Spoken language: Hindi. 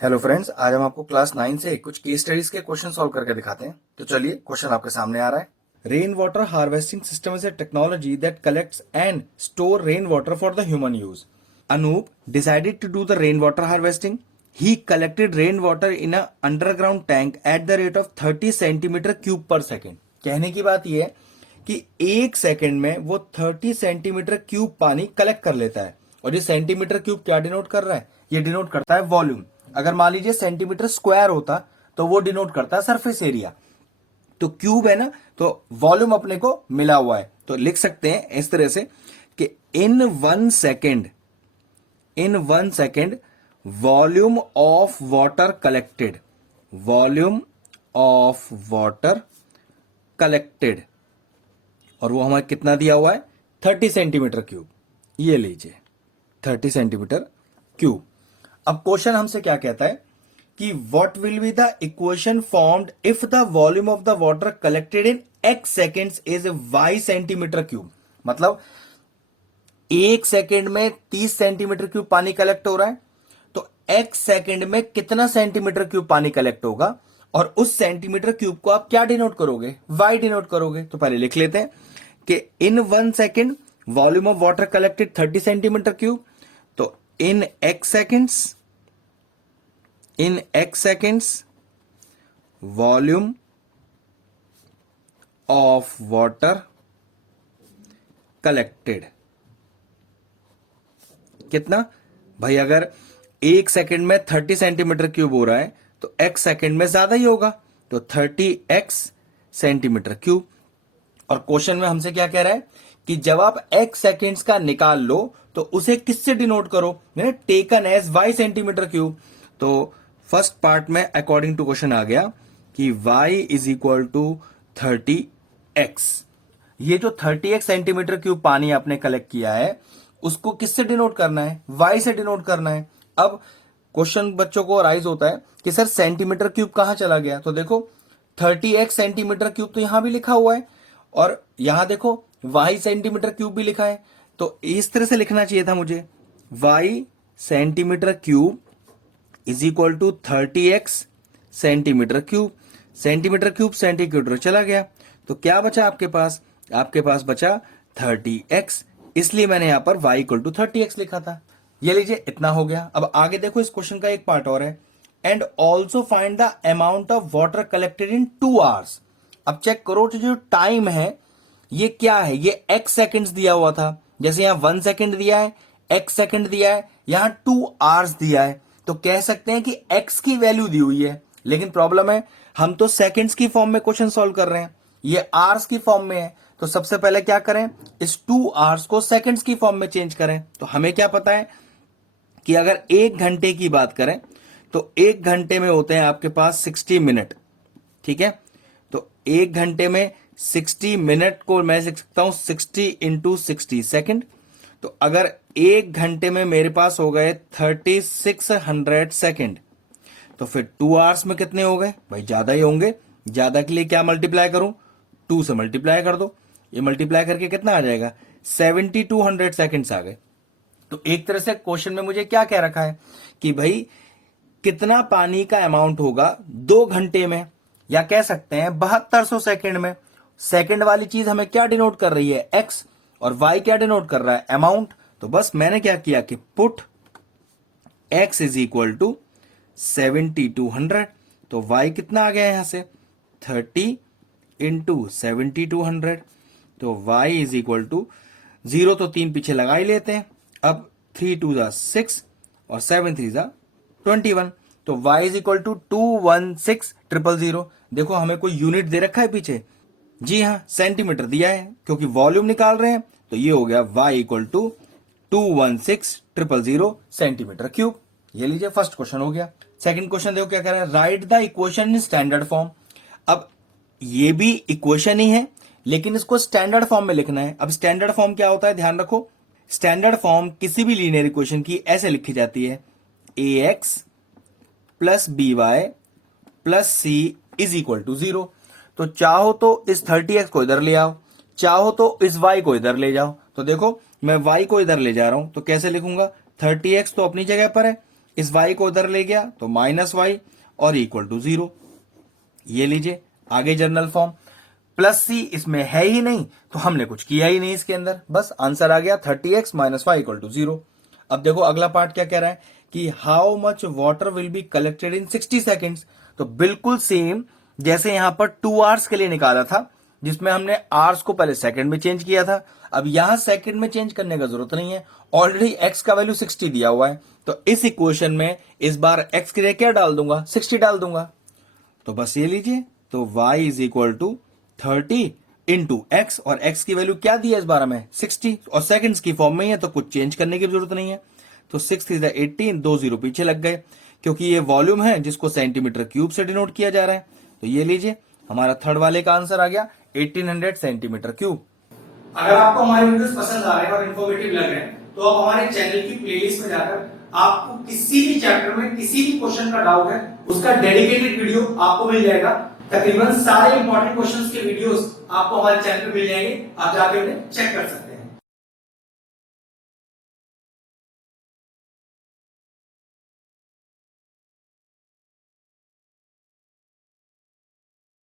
हेलो फ्रेंड्स, आज हम आपको क्लास 9 से कुछ केस स्टडीज के क्वेश्चन सॉल्व करके दिखाते हैं। तो चलिए, क्वेश्चन आपके सामने आ रहा है। Rain water harvesting system is a technology that collects and store rain water for the human use. Anup decided to do the rain water harvesting. He collected rain water in a underground tank at the rate of 30 centimetre cube पर सेकेंड. कहने की बात यह है कि एक सेकेंड में वो 30 सेंटीमीटर क्यूब पानी कलेक्ट कर लेता है. और ये सेंटीमीटर क्यूब क्या डिनोट कर रहा है? ये डिनोट करता है वॉल्यूम. अगर मान लीजिए सेंटीमीटर स्क्वायर होता तो वो डिनोट करता है सरफेस एरिया. तो क्यूब है ना, तो वॉल्यूम अपने को मिला हुआ है. तो लिख सकते हैं इस तरह से कि in one second volume of water collected, volume of water collected, और वो हमारा कितना दिया हुआ है? 30 सेंटीमीटर क्यूब. ये लीजिए 30 सेंटीमीटर क्यूब. अब क्वेश्चन हमसे क्या कहता है कि what will be the equation formed if the volume of the water collected in x seconds is y centimetre cube. मतलब एक सेकेंड में 30 सेंटीमीटर क्यूब पानी कलेक्ट हो रहा है, तो x सेकेंड में कितना सेंटीमीटर क्यूब पानी कलेक्ट होगा, और उस सेंटीमीटर क्यूब को आप क्या डिनोट करोगे? y डिनोट करोगे. तो पहले लिख लेते हैं कि इन 1 second volume of water collected 30 centimetre cube. तो इन x seconds volume of water collected कितना? भाई अगर एक सेकंड में 30 सेंटीमीटर क्यूब हो रहा है तो x सेकंड में ज्यादा ही होगा, तो 30x सेंटीमीटर क्यूब. और क्वेश्चन में हमसे क्या कह रहा है कि जब आप x सेकेंड्स का निकाल लो तो उसे किससे डिनोट करो? Taken as y centimetre cube. तो फर्स्ट पार्ट में अकॉर्डिंग टू क्वेश्चन आ गया कि y is equal to 30x. ये जो 30x सेंटीमीटर क्यूब पानी आपने कलेक्ट किया है उसको किससे डिनोट करना है? y से डिनोट करना है. अब क्वेश्चन बच्चों को राइज होता है कि सर सेंटीमीटर क्यूब कहां चला गया? तो देखो 30x सेंटीमीटर क्यूब तो यहां भी लिखा हुआ है, और यहां देखो y सेंटीमीटर क्यूब भी लिखा है. तो इस तरह से लिखना चाहिए था मुझे, y centimetre cube is equal to 30x centimetre cube. Centimetre cube centimetre चला गया, तो क्या बचा आपके पास? आपके पास बचा 30x. इसलिए मैंने यहां पर y इक्वल टू 30x लिखा था. ये लीजिए, इतना हो गया. अब आगे देखो, इस क्वेश्चन का एक पार्ट और है. And also find the amount of water collected in 2 hours. अब चेक करो जो टाइम है ये क्या है? ये x सेकेंड्स दिया हुआ था. जैसे यहां 1 सेकेंड दिया है, x सेकेंड दिया है, यहां 2 hours दिया है. तो कह सकते हैं कि x की वैल्यू दी हुई है, लेकिन प्रॉब्लम है हम तो सेकेंड्स की फॉर्म में क्वेश्चन सॉल्व कर रहे हैं, ये आवर्स की फॉर्म में है. तो सबसे पहले क्या करें? इस 2 hours को सेकेंड्स की फॉर्म में चेंज करें. तो हमें क्या पता है कि अगर 1 घंटे की बात करें तो 1 घंटे में होते हैं आपके पास 60 मिनट. ठीक है, तो 1 घंटे में 60 मिनट को मैं लिख सकता हूं 60 इंटू 60 सेकेंड. तो अगर 1 घंटे में मेरे पास हो गए 3600 सेकेंड, तो फिर 2 hours में कितने हो गए? भाई ज्यादा ही होंगे. ज्यादा के लिए क्या मल्टीप्लाई करूं? 2 से मल्टीप्लाई कर दो. ये मल्टीप्लाई करके कितना आ जाएगा? 7200 सेकेंड्स आ गए. तो एक तरह से क्वेश्चन में मुझे क्या कह रखा है कि भाई कितना पानी का अमाउंट होगा 2 घंटे में, या कह सकते हैं 7200 सेकेंड में. सेकेंड वाली चीज हमें क्या डिनोट कर रही है? x. और y क्या डिनोट कर रहा है? अमाउंट. तो बस मैंने क्या किया कि put x is equal to 7200. तो y कितना आ गया यहां से? 30 इंटू 7200. तो y इज इक्वल टू 0 तो 3 पीछे लगा ही लेते हैं. अब 3 2 जा 6 और 7 3 जा 21. तो y इज इक्वल टू 216000. देखो हमें कोई यूनिट दे रखा है पीछे? जी हाँ, सेंटीमीटर दिया है, क्योंकि वॉल्यूम निकाल रहे हैं. तो ये हो गया y equal to 216000 centimetre cube. ये लीजिए, फर्स्ट क्वेश्चन हो गया. सेकंड क्वेश्चन देखो क्या कह रहा है. Right the equation in standard form. अब ये भी इक्वेशन ही है, लेकिन इसको स्टैंडर्ड फॉर्म में लिखना है. अब स्टैंडर्ड फॉर्म क्या होता है, ध्यान रखो. स्टैंडर्ड फॉर्म किसी भी लीनियर इक्वेशन की ऐसे लिखी जाती है: ax plus B Y plus C is equal to 0. तो चाहो तो इस 30x को इधर ले आओ, चाहो तो इस y को इधर ले जाओ. तो देखो मैं y को इधर ले जा रहा हूं, तो कैसे लिखूंगा? 30x तो अपनी जगह पर है इस y को उधर ले गया तो -y और इक्वल टू 0। ये लीजिए आगे जनरल फॉर्म, प्लस c इसमें है ही नहीं तो हमने कुछ किया ही नहीं इसके अंदर, बस आंसर आ गया 30x - y इक्वल टू 0। अब देखो अगला पार्ट क्या कह रहा है कि how much water will be collected in 60 seconds. तो बिल्कुल सेम जैसे यहां पर 2 आवर्स के लिए निकाला था, जिसमें हमने आवर्स को पहले सेकंड में चेंज किया था। अब यहां सेकंड में चेंज करने का जरूरत नहीं है, ऑलरेडी x का वैल्यू 60 दिया हुआ है। तो इस इक्वेशन में इस बार x के लिए क्या डाल दूंगा, 60 डाल दूंगा। तो बस ये लीजिए, तो y is equal to 30 into X, और x की वैल्यू क्या दी है इस बार हमें 60, और सेकंड्स की फॉर्म में ही है तो कुछ चेंज करने की जरूरत नहीं है। तो 6 इज 18, 2 जीरो पीछे लग गए, क्योंकि ये वॉल्यूम है जिसको सेंटीमीटर क्यूब से डिनोट किया जा रहा है। तो ये लीजिए हमारा थर्ड वाले का आंसर आ गया 1800 सेंटीमीटर क्यूब। अगर आपको हमारे वीडियोस पसंद आ रहे हैं और इन्फॉर्मेटिव लग रहे हैं तो आप हमारे चैनल की प्लेलिस्ट में जाकर आपको किसी भी चैप्टर में किसी भी क्वेश्चन का डाउट है उसका डेडिकेटेड वीडियो आपको मिल जाएगा। तकरीबन सारे इंपॉर्टेंट क्वेश्चंस के वीडियोस आपको हमारे चैनल पे मिल जाएंगे, आप जाके उन्हें चेक कर सकते हैं।